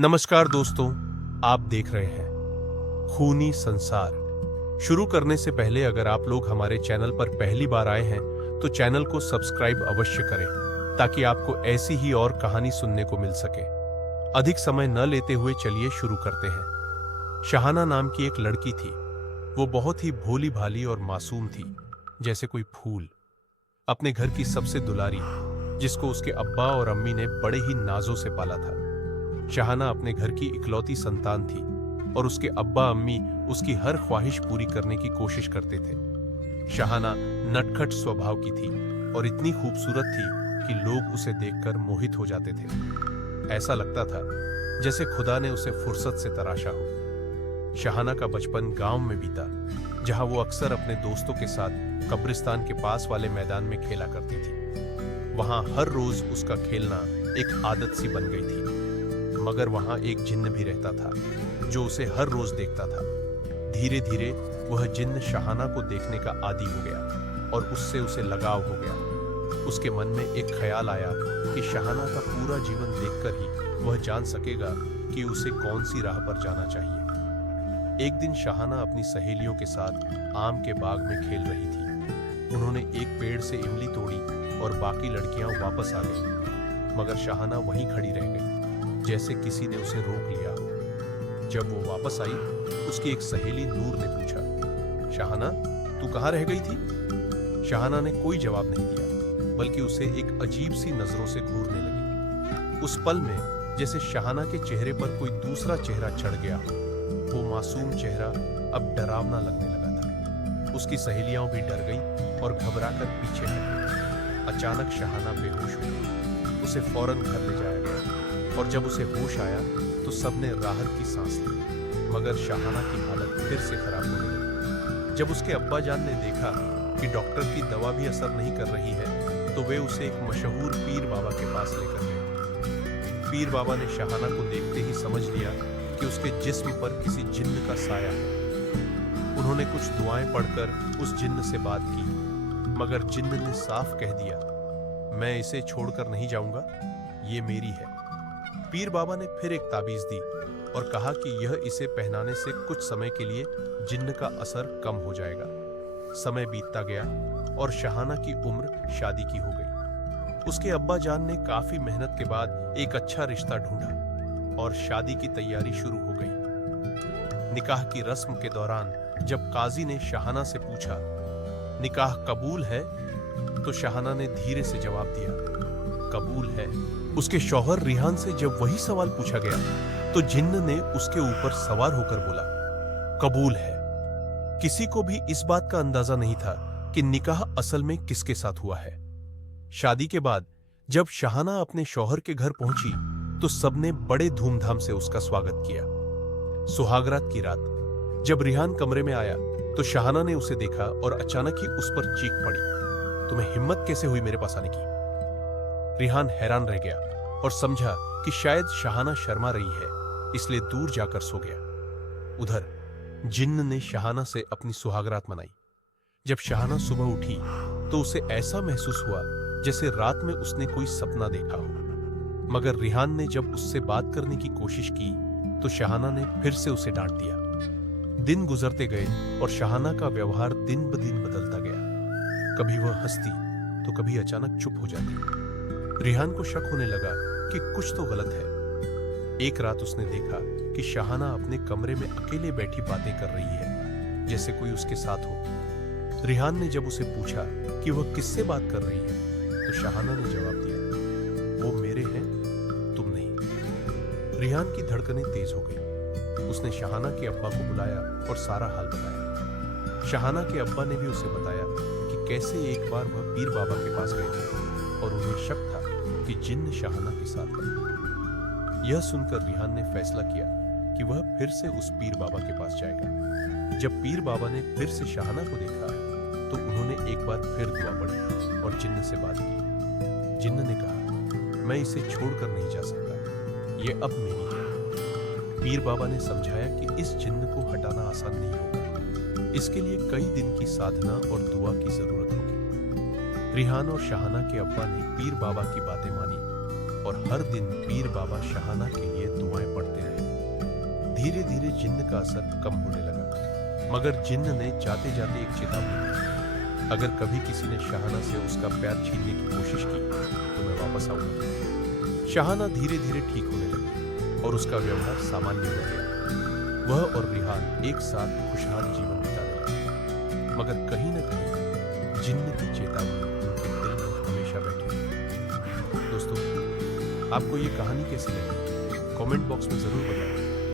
नमस्कार दोस्तों, आप देख रहे हैं खूनी संसार। शुरू करने से पहले अगर आप लोग हमारे चैनल पर पहली बार आए हैं तो चैनल को सब्सक्राइब अवश्य करें ताकि आपको ऐसी ही और कहानी सुनने को मिल सके। अधिक समय न लेते हुए चलिए शुरू करते हैं। शहाना नाम की एक लड़की थी। वो बहुत ही भोली भाली और मासूम थी, जैसे कोई फूल। अपने घर की सबसे दुलारी, जिसको उसके अब्बा और अम्मी ने बड़े ही नाजों से पाला था। शहाना अपने घर की इकलौती संतान थी और उसके अब्बा अम्मी उसकी हर ख्वाहिश पूरी करने की कोशिश करते थे। शहाना नटखट स्वभाव की थी और इतनी खूबसूरत थी कि लोग उसे देखकर मोहित हो जाते थे। ऐसा लगता था जैसे खुदा ने उसे फुर्सत से तराशा हो। शहाना का बचपन गांव में बीता, जहां वो अक्सर अपने दोस्तों के साथ कब्रिस्तान के पास वाले मैदान में खेला करती थी। वहां हर रोज उसका खेलना एक आदत सी बन गई थी। मगर वहां एक जिन्न भी रहता था जो उसे हर रोज देखता था। धीरे धीरे वह जिन्न शहाना को देखने का आदी हो गया और उससे उसे लगाव हो गया। उसके मन में एक ख्याल आया कि शहाना का पूरा जीवन देखकर ही वह जान सकेगा कि उसे कौन सी राह पर जाना चाहिए। एक दिन शहाना अपनी सहेलियों के साथ आम के बाग में खेल रही थी। उन्होंने एक पेड़ से इमली तोड़ी और बाकी लड़कियां वापस आ गईं, मगर शहाना वहीं खड़ी रह गई, जैसे किसी ने उसे रोक लिया। जब वो वापस आई, उसकी एक सहेली नूर ने पूछा, शहाना, तू कहाँ रह गई थी? शहाना ने कोई जवाब नहीं दिया, बल्कि उसे एक अजीब सी नजरों से घूरने लगी। उस पल में जैसे शहाना के चेहरे पर कोई दूसरा चेहरा चढ़ गया। वो मासूम चेहरा अब डरावना लगने लगा था। उसकी सहेलियां भी डर गईं और घबराकर पीछे हट गईं। अचानक शहाना बेहोश हो गई। उसे फौरन घर ले जाया गया और जब उसे होश आया तो सबने राहत की सांस ली। मगर शहाना की हालत फिर से खराब होने लगी। जब उसके अब्बा जान ने देखा कि डॉक्टर की दवा भी असर नहीं कर रही है तो वे उसे एक मशहूर पीर बाबा के पास लेकर गए। पीर बाबा ने शहाना को देखते ही समझ लिया कि उसके जिस्म पर किसी जिन्न का साया है। उन्होंने कुछ दुआएं पढ़कर उस जिन्न से बात की, मगर जिन्न ने साफ कह दिया, मैं इसे छोड़कर नहीं जाऊंगा, ये मेरी है। पीर बाबा ने फिर एक ताबीज दी और कहा कि यह इसे पहनाने से कुछ समय के लिए जिन्न का असर कम हो जाएगा। समय बीतता गया और शहाना की उम्र शादी की हो गई। उसके अब्बा जान ने काफी मेहनत के बाद एक अच्छा रिश्ता ढूंढा और शादी की तैयारी शुरू हो गई। निकाह की रस्म के दौरान जब काजी ने शहाना से पूछा, निकाह कबूल है? तो शहाना ने धीरे से जवाब दिया, कबूल है। उसके शौहर रिहान से जब वही सवाल पूछा गया तो जिन्न ने उसके ऊपर सवार होकर बोला, कबूल है। किसी को भी इस बात का अंदाजा नहीं था कि निकाह असल में किसके साथ हुआ है। शादी के बाद जब शहाना अपने शौहर के घर पहुंची तो सबने बड़े धूमधाम से उसका स्वागत किया। सुहागरात की रात जब रिहान कमरे में आया तो शहाना ने उसे देखा और अचानक ही उस पर चीख पड़ी, तुम्हें हिम्मत कैसे हुई मेरे पास आने की? रिहान हैरान रह गया और समझा कि शायद शहाना शर्मा रही है, इसलिए दूर जाकर सो गया। उधर जिन्न ने शहाना से अपनी सुहागरात मनाई। जब शहाना सुबह उठी तो उसे ऐसा महसूस हुआ जैसे रात में उसने कोई सपना देखा हो। मगर रिहान ने जब उससे बात करने की कोशिश की तो शहाना ने फिर से उसे डांट दिया। दिन गुजरते गए और शहाना का व्यवहार दिन ब दिन बदलता गया। कभी वह हंसती तो कभी अचानक चुप हो जाती। रिहान को शक होने लगा कि कुछ तो गलत है। एक रात उसने देखा कि शहाना अपने कमरे में अकेले बैठी बातें कर रही है, जैसे कोई उसके साथ हो। रिहान ने जब उसे पूछा कि वह किससे बात कर रही है तो शहाना ने जवाब दिया, वो मेरे हैं, तुम नहीं। रिहान की धड़कनें तेज हो गई। उसने शहाना के अब्बा को बुलाया और सारा हाल बताया। शहाना के अब्बा ने भी उसे बताया कि कैसे एक बार वह पीर बाबा के पास गए थे और उन्हें शक था कि जिन्न शहाना के साथ है। यह सुनकर रिहान ने फैसला किया कि वह फिर से उस पीर बाबा के पास जाएगा। जब पीर बाबा ने फिर से शहाना को देखा तो उन्होंने एक बार फिर दुआ पढ़ी और जिन्न से बात की। जिन्न ने कहा, मैं इसे छोड़कर नहीं जा सकता, ये अब मेरी है। पीर बाबा ने समझाया कि इस जिन्न को हटाना आसान नहीं होगा, इसके लिए कई दिन की साधना और दुआ की जरूरत होगी। रिहान और शहाना के अब्बा ने पीर बाबा की बातें मानी और हर दिन पीर बाबा शहाना के लिए दुआएं पढ़ते धीरे धीरे जिन्न का असर कम होने लगा, मगर जिन्न ने जाते जाते एक चेतावनी दी, अगर कभी किसी ने शाहाना से उसका प्यार छीनने की कोशिश की तो मैं वापस आऊंगा। शाहाना धीरे धीरे ठीक होने लगी और उसका व्यवहार सामान्य हो गया। वह और रिहान एक साथ खुशहाल जीवन बिताने लगे, मगर कहीं न कहीं जिन्न की चेतावनी उनके दिल में हमेशा बैठी रही। दोस्तों, आपको ये कहानी कैसी लगी? कमेंट बॉक्स में जरूर बताएं।